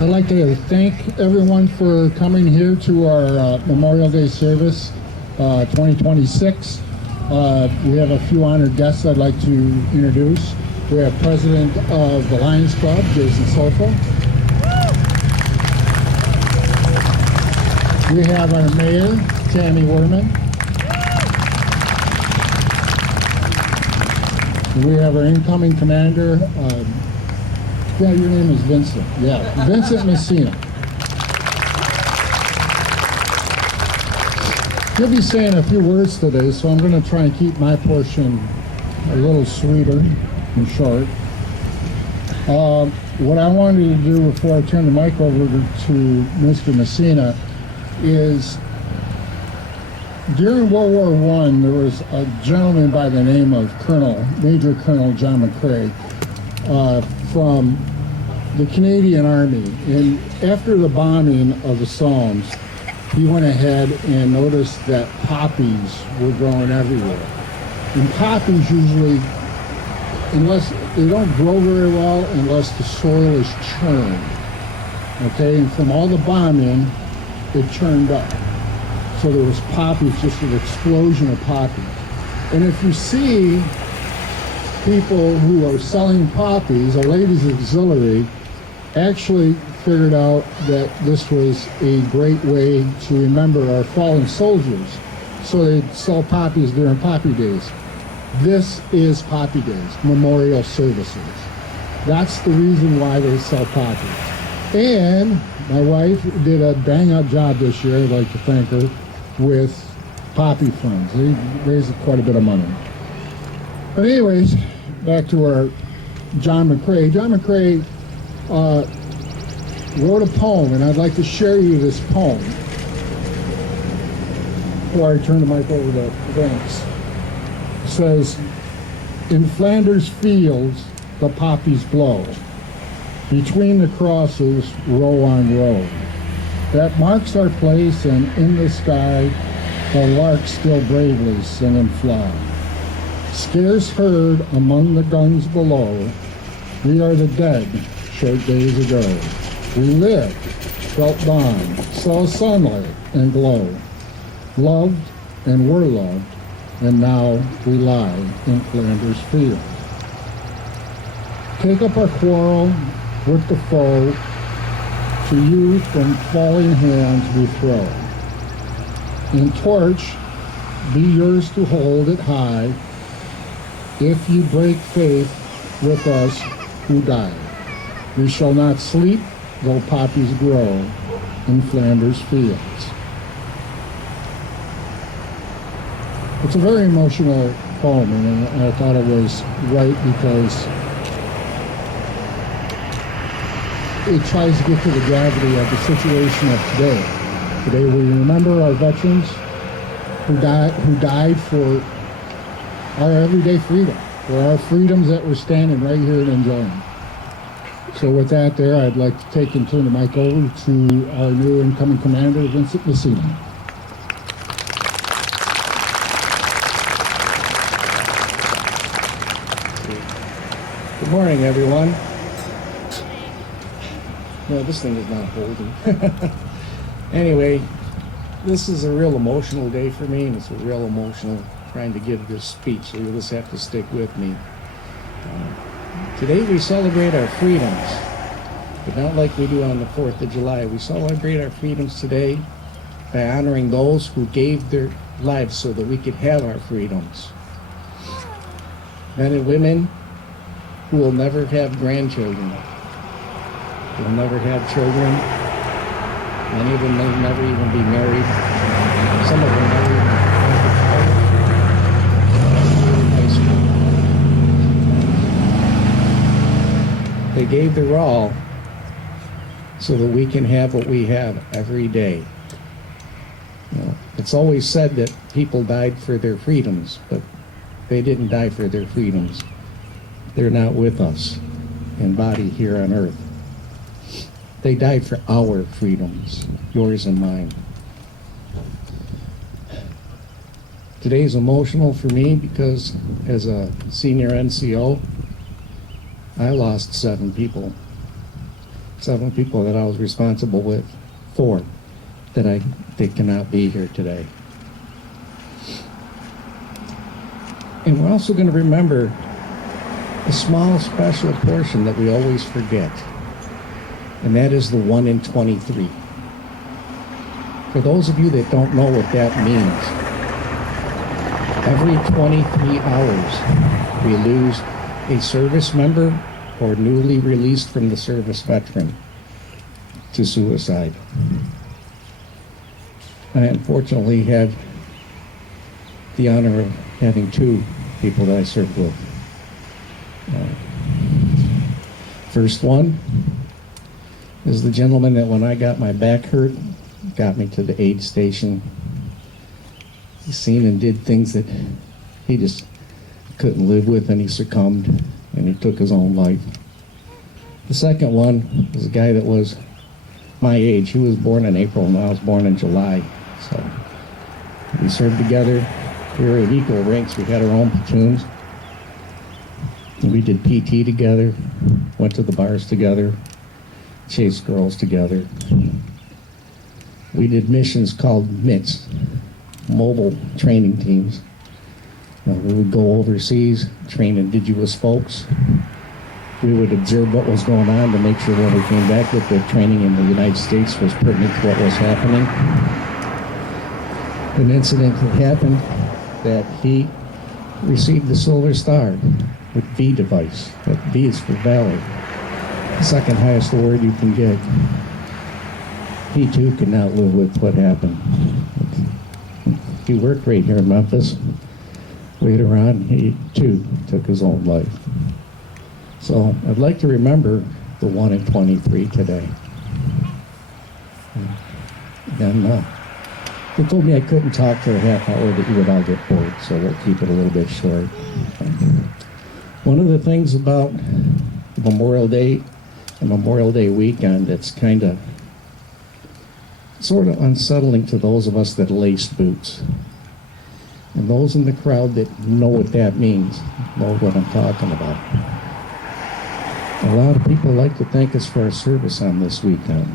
I'd like to thank everyone for coming here to our Memorial Day service 2026. We have a few honored guests I'd like to introduce. We have President of the Lions Club, Jason Sofa. We have our Mayor, Tammy Werman. We have our incoming commander, yeah, your name is Vincent. Yeah, Vincent Messina. He'll be saying a few words today, so I'm going to try and keep my portion a little sweeter and short. What I wanted to do before I turn the mic over to Mr. Messina is, during World War I, there was a gentleman by the name of Major Colonel John McCrae from the Canadian Army. And after the bombing of the Psalms, he went ahead and noticed that poppies were growing everywhere. And poppies usually, unless they don't grow very well unless the soil is churned. Okay, and from all the bombing, it churned up. So there was poppies, just an explosion of poppies. And if you see people who are selling poppies, a ladies' auxiliary actually figured out that this was a great way to remember our fallen soldiers. So they'd sell poppies during Poppy Days. This is Poppy Days, memorial services. That's the reason why they sell poppies. And my wife did a bang-up job this year, I'd like to thank her, with poppy funds. They raised quite a bit of money. But anyways, back to our John McCrae. John McCrae wrote a poem, and I'd like to share you this poem before I turn the mic over to Vance. It says, "In Flanders fields the poppies blow, between the crosses row on row. That marks our place, and in the sky the larks still bravely sing and fly. Scarce heard among the guns below, we are the dead short days ago. We lived, felt bond, saw sunlight and glow, loved and were loved, and now we lie in Flanders fields. Take up our quarrel with the foe, to you from falling hands we throw. In torch be yours to hold it high, if you break faith with us who die. We shall not sleep, though poppies grow in Flanders fields." It's a very emotional poem, and I thought it was right because it tries to get to the gravity of the situation of today. Today we remember our veterans who died for our everyday freedom, for our freedoms that we're standing right here and enjoying. So with that there, I'd like to take and turn the mic over to our new incoming commander, Vincent Messina. Good morning, everyone. No, this thing is not holding. Anyway, this is a real emotional day for me, and it's a real emotional trying to give this speech, so you'll just have to stick with me. Today we celebrate our freedoms, but not like we do on the 4th of July. We celebrate our freedoms today by honoring those who gave their lives so that we could have our freedoms. Men and women who will never have grandchildren, will never have children. Many of them may never even be married. Some of them never even high school. They gave their all so that we can have what we have every day. You know, it's always said that people died for their freedoms, but they didn't die for their freedoms. They're not with us in body here on earth. They died for our freedoms, yours and mine. Today's emotional for me because as a senior NCO, I lost 7 people. 7 people that I was responsible with for that they cannot be here today. And we're also going to remember a small special portion that we always forget, and that is the 1 in 23. For those of you that don't know what that means, every 23 hours we lose a service member or newly released from the service veteran to suicide. I unfortunately had the honor of having 2 people that I served with. First one is the gentleman that when I got my back hurt, got me to the aid station. He seen and did things that he just couldn't live with, and he succumbed and he took his own life. The second one was a guy that was my age. He was born in April and I was born in July. So we served together. We were at equal ranks. We had our own platoons. We did PT together, went to the bars together, chased girls together. We did missions called MITS, mobile training teams. We would go overseas, train indigenous folks. We would observe what was going on to make sure when we came back that the training in the United States was pertinent to what was happening. An incident had happened that he received the Silver Star with V device. That V is for valor, the second highest award you can get. He too could not live with what happened. He worked right here in Memphis. Later on, he too took his own life. So I'd like to remember the 1 in 23 today. And they told me I couldn't talk for a half hour, that you would all get bored, so we'll keep it a little bit short. One of the things about Memorial Day and Memorial Day weekend that's kind of sort of unsettling to those of us that laced boots. And those in the crowd that know what that means know what I'm talking about. A lot of people like to thank us for our service on this weekend.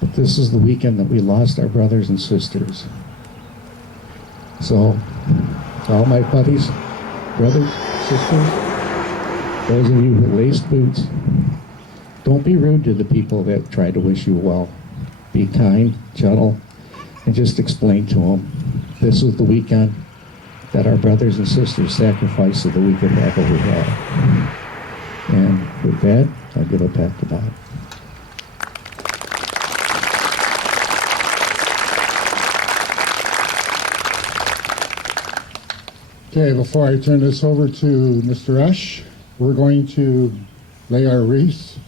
But this is the weekend that we lost our brothers and sisters. So, to all my buddies, brothers, sisters, those of you who laced boots, don't be rude to the people that try to wish you well. Be kind, gentle, and just explain to them this was the weekend that our brothers and sisters sacrificed so that we could have what we have. And with that, I'll give it back to Bob. Okay, before I turn this over to Mr. Esch, we're going to lay our wreaths.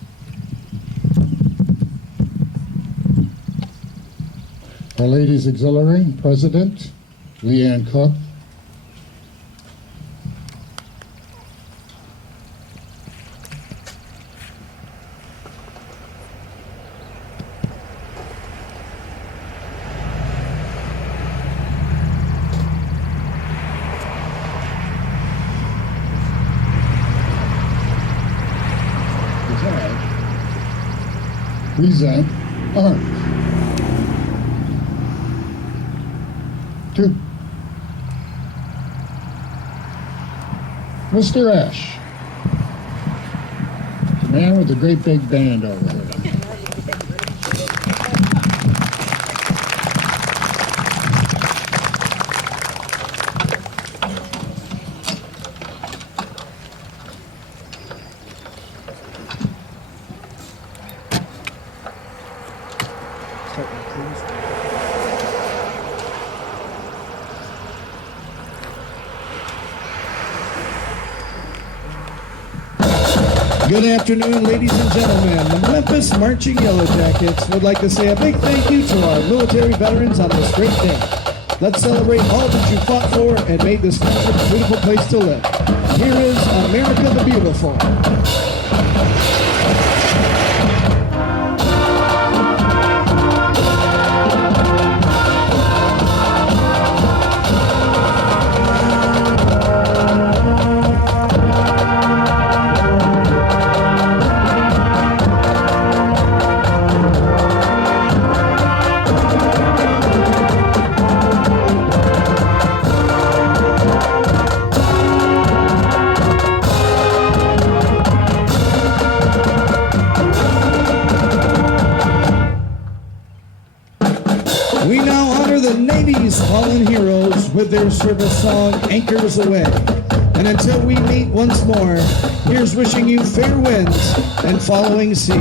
Our Ladies Auxiliary President, Leanne Cook. Present arms. 2. Mr. Esch, the man with the great big band over there. Good afternoon, ladies and gentlemen. The Memphis Marching Yellow Jackets would like to say a big thank you to our military veterans on this great day. Let's celebrate all that you fought for and made this country a beautiful place to live. Here is America the Beautiful. with their service song, Anchors Away. And until we meet once more, here's wishing you fair winds and following seas.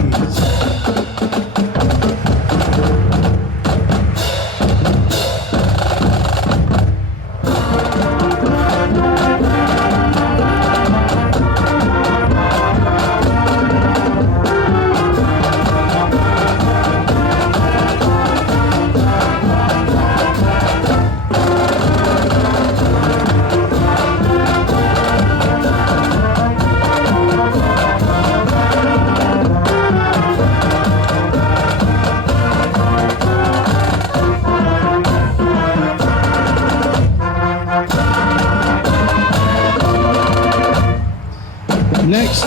Next,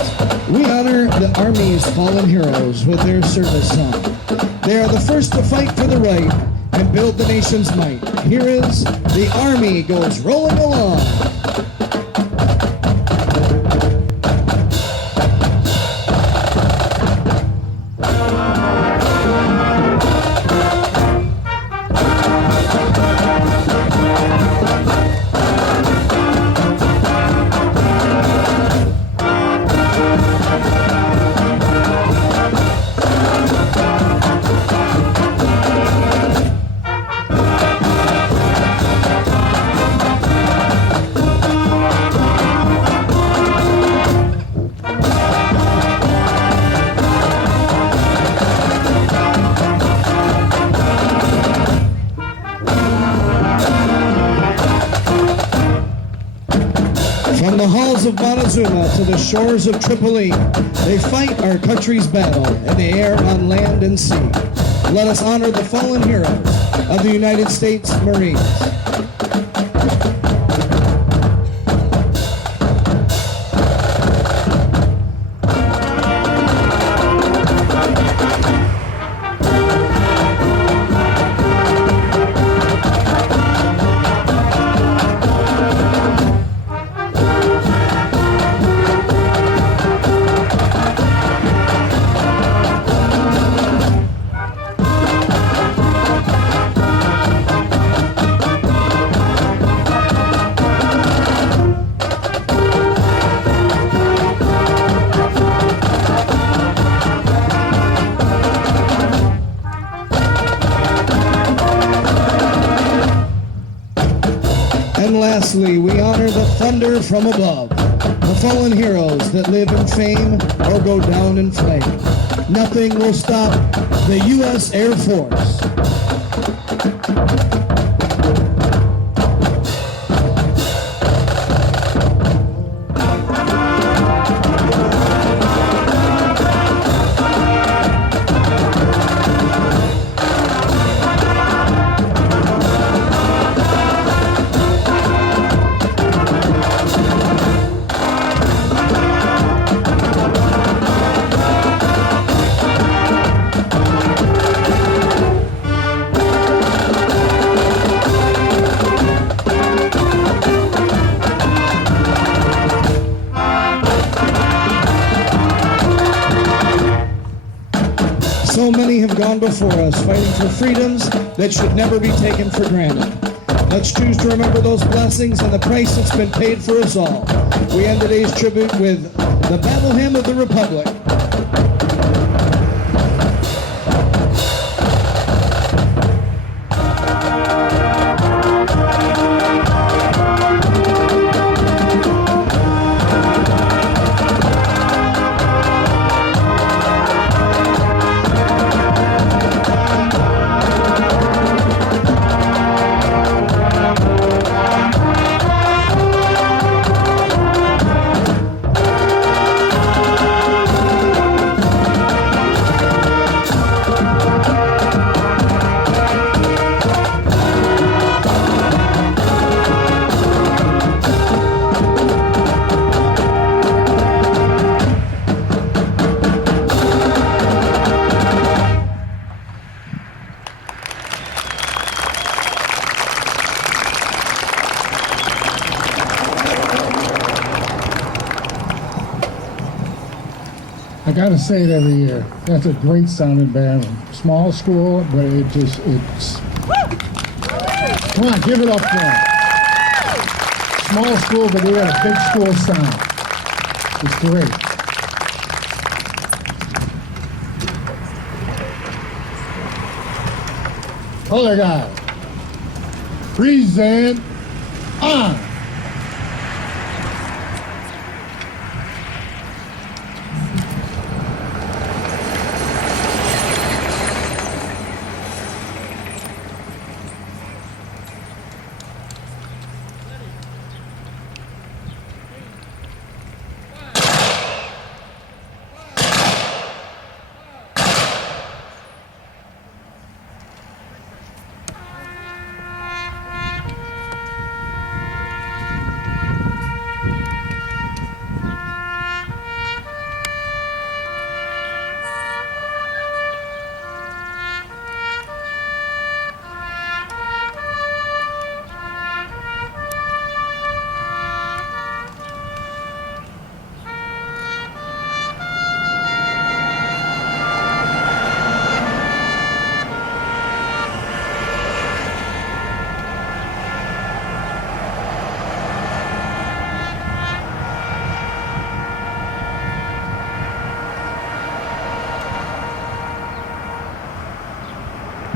we honor the Army's fallen heroes with their service song. They are the first to fight for the right and build the nation's might. Here is The Army Goes Rolling Along. From the halls of Montezuma to the shores of Tripoli, they fight our country's battle in the air, on land, and sea. Let us honor the fallen heroes of the United States Marines. And lastly, we honor the thunder from above, the fallen heroes that live in fame or go down in flame. Nothing will stop the U.S. Air Force. So many have gone before us, fighting for freedoms that should never be taken for granted. Let's choose to remember those blessings and the price that's been paid for us all. We end today's tribute with the Battle Hymn of the Republic. I gotta say it every year. That's a great sounding band. Small school, but it's. Come on, give it up for them. small school, but they got a big school sound. It's great. Color guy. Present on.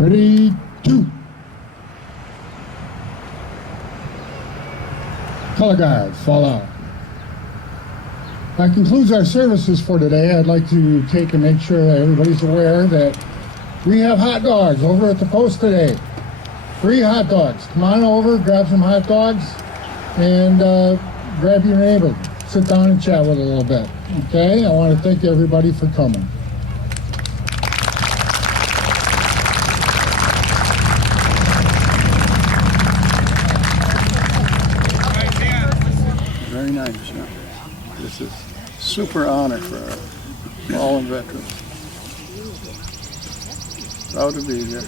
Ready, two. Color guard, fall out. That concludes our services for today. I'd like to take and make sure that everybody's aware that we have hot dogs over at the post today. Free hot dogs. Come on over, grab some hot dogs, and grab your neighbor. Sit down and chat with a little bit. Okay? I want to thank everybody for coming. Very nice. Yeah. This is super honor for our fallen veterans. Proud to be here.